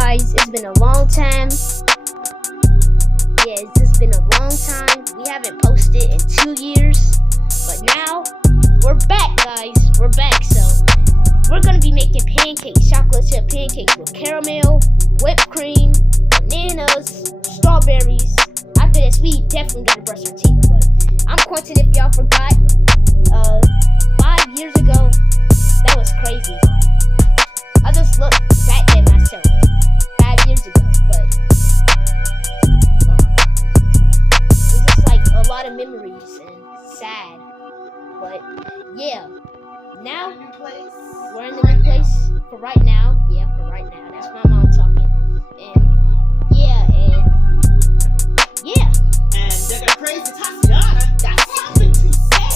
guys, it's been a long time. Yeah, it's just been a long time. We haven't posted in 2 years. But now, we're back, guys. We're back, so we're gonna be making pancakes, chocolate chip pancakes with caramel, whipped cream, bananas, strawberries. After this, we definitely gotta brush our teeth, but I'm quoting if y'all forgot. 5 years ago, that was crazy. I just looked back at myself 5 years ago, but it's just like a lot of memories and sad. But yeah, now we're in the new place for right now. Yeah, for right now. That's my mom talking. And yeah. And they're gonna praise the Tatiana. Got something to say.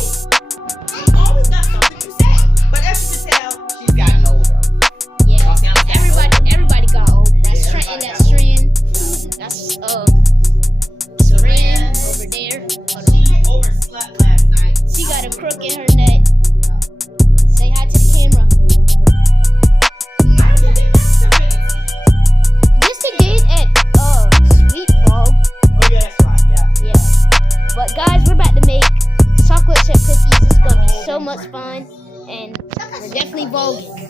She always got something to say. But as you can tell, she's gotten older. Yeah, everybody got older. That's Trenton, that's Trin, that's Saran over there. She overslept last night. She got a crook in her neck. Say hi to the camera. I don't think that's Serenity. Yes, it did at Sweet Frog. Oh yeah, that's right. Yeah. But guys, we're about to make chocolate chip cookies. It's gonna be so much fun, and we're definitely voguing.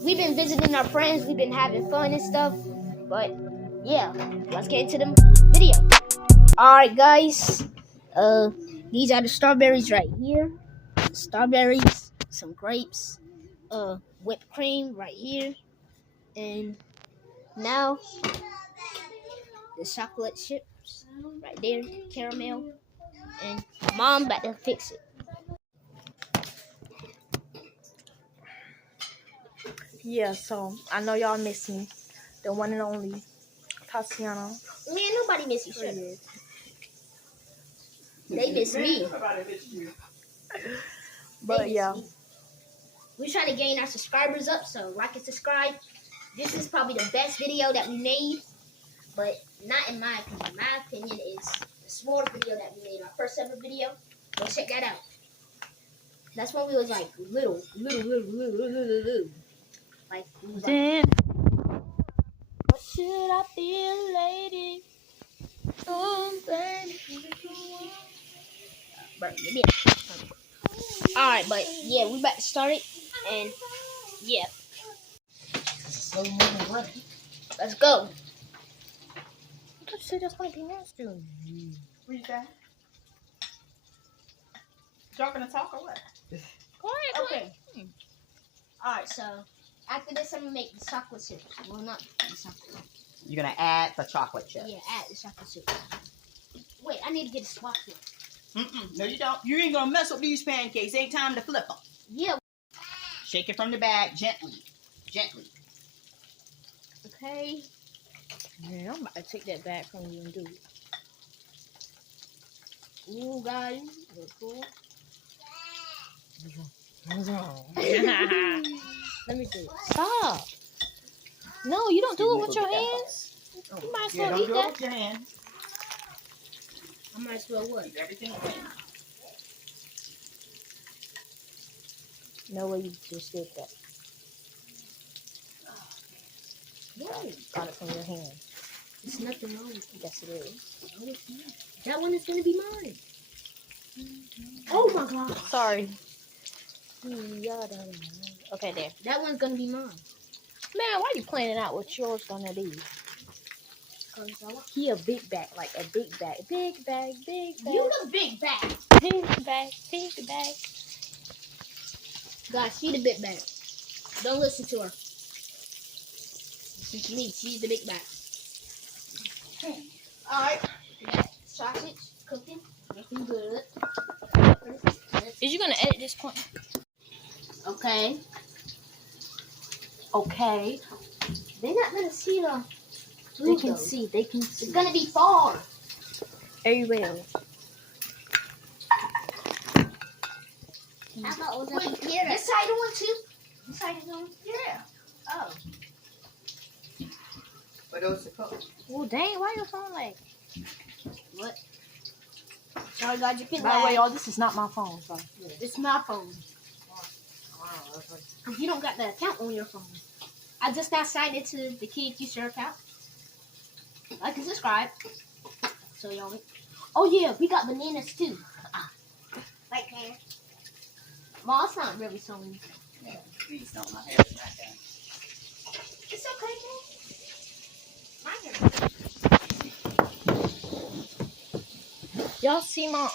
We've been visiting our friends. We've been having fun and stuff. But yeah, let's get into the video. All right, guys. These are the strawberries right here. Strawberries, some grapes, whipped cream right here, and now the chocolate chips right there, caramel, and mom about to fix it. Yeah, so I know y'all miss me. The one and only Tatiana. Man, nobody miss you, sure. They miss me. But yeah. We're trying to gain our subscribers up, so like and subscribe. This is probably the best video that we made, but not in my opinion. My opinion is the smaller video that we made, our first ever video. Go check that out. That's when we was like little. Like, we was like, What should I feel, lady? Oh, baby. bro, give me a Alright, but yeah, we about to start it, and yeah. Let's go. I thought you said that's gonna be nasty. Read that. Y'all gonna talk or what? Go ahead. Okay. Alright, so after this, I'm gonna make the chocolate chips. Well, not the chocolate. You're gonna add the chocolate chip. Yeah, add the chocolate chips. Wait, I need to get a swap here. No, you don't. You ain't gonna mess up these pancakes. Ain't time to flip them. Yeah. Shake it from the bag gently. Gently. Okay. Yeah, I'm about to take that back from you and do it. Ooh, guys, we're cool. Let me do it. Stop. No, you don't do it with your hands. You might as well don't eat do that. it with your hand. I might as well what? Keep everything clean. No way you just did that. No, Got it from your hand. there's nothing wrong with it. Yes, it is. No, it's not. That one is gonna be mine. Oh my god. Sorry. Okay, there. That one's gonna be mine. Man, why you planning out what yours gonna be? He a big bag, like a big bag. Big bag, big bag. You the big bag. Big bag, big bag. Guys, she the big bag. Don't listen to her. Listen to me. She's the big bag. Alright. Sausage cooking. Looking good. Is you gonna edit this point? Okay. Okay. They're not gonna see the They food, can though. see. They can see. It's gonna be far. Very well. How about was up here? This side one too? This side is on? Yeah. Oh. But those are cooked. Oh dang! Why your phone like? What? Sorry, God, you can By the way, y'all, this is not my phone. So it's my phone. Because you don't got the account on your phone. I just got signed into the Kid Q account. Like and subscribe. So y'all. Oh yeah, we got bananas too. Right there. Mom, it's not really something. Yeah, please don't. My hair is not done. It's okay, man. Y'all see my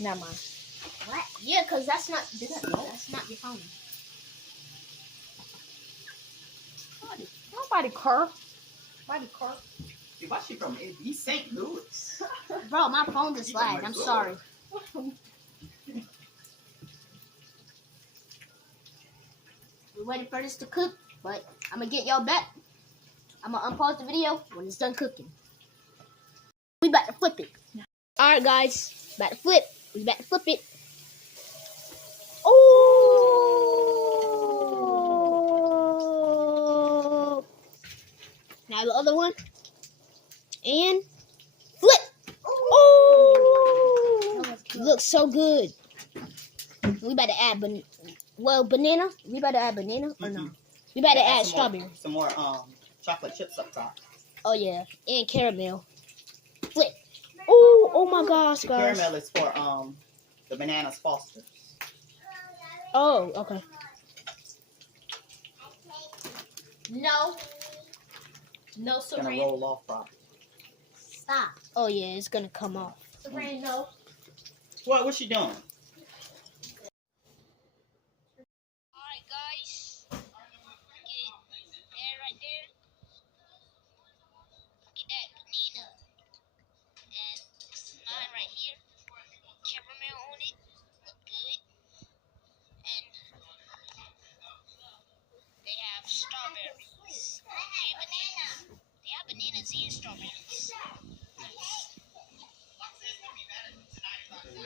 never mind. What? Yeah, cause that's not your phone. Nobody care. Nobody care. See, why she from East St. Louis? Bro, my phone just lagged. I'm sorry. We're waiting for this to cook, but I'm gonna get y'all back. I'm gonna unpause the video when it's done cooking. We about to flip it. Alright guys, about to flip. We about to flip it. Oh! Now the other one. And flip! Oh! Looks so good. We about to add banana. We about to add banana or no? We about to add strawberry. Some more chocolate chips up top. Oh yeah, and caramel. Flip. Oh my gosh, The guys. caramel is for the bananas Foster's. Oh, okay. No, It's gonna Sabrina. roll off properly. Stop. Oh yeah, it's gonna come off. Sabrina, no. What? What's she doing? Alright guys, get that right there. Get that banana. And this is mine right here. Caramel on it. Look good. And they have strawberries. And banana. They have bananas and strawberries.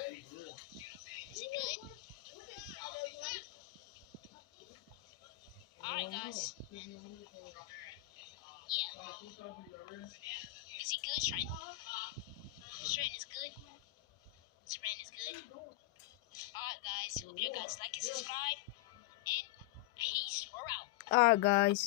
Is it good? Alright guys. Yeah. Is it good, Trent? Trent is good. Trent is good. Alright guys, hope you guys like and subscribe. And peace. We're out. Alright guys.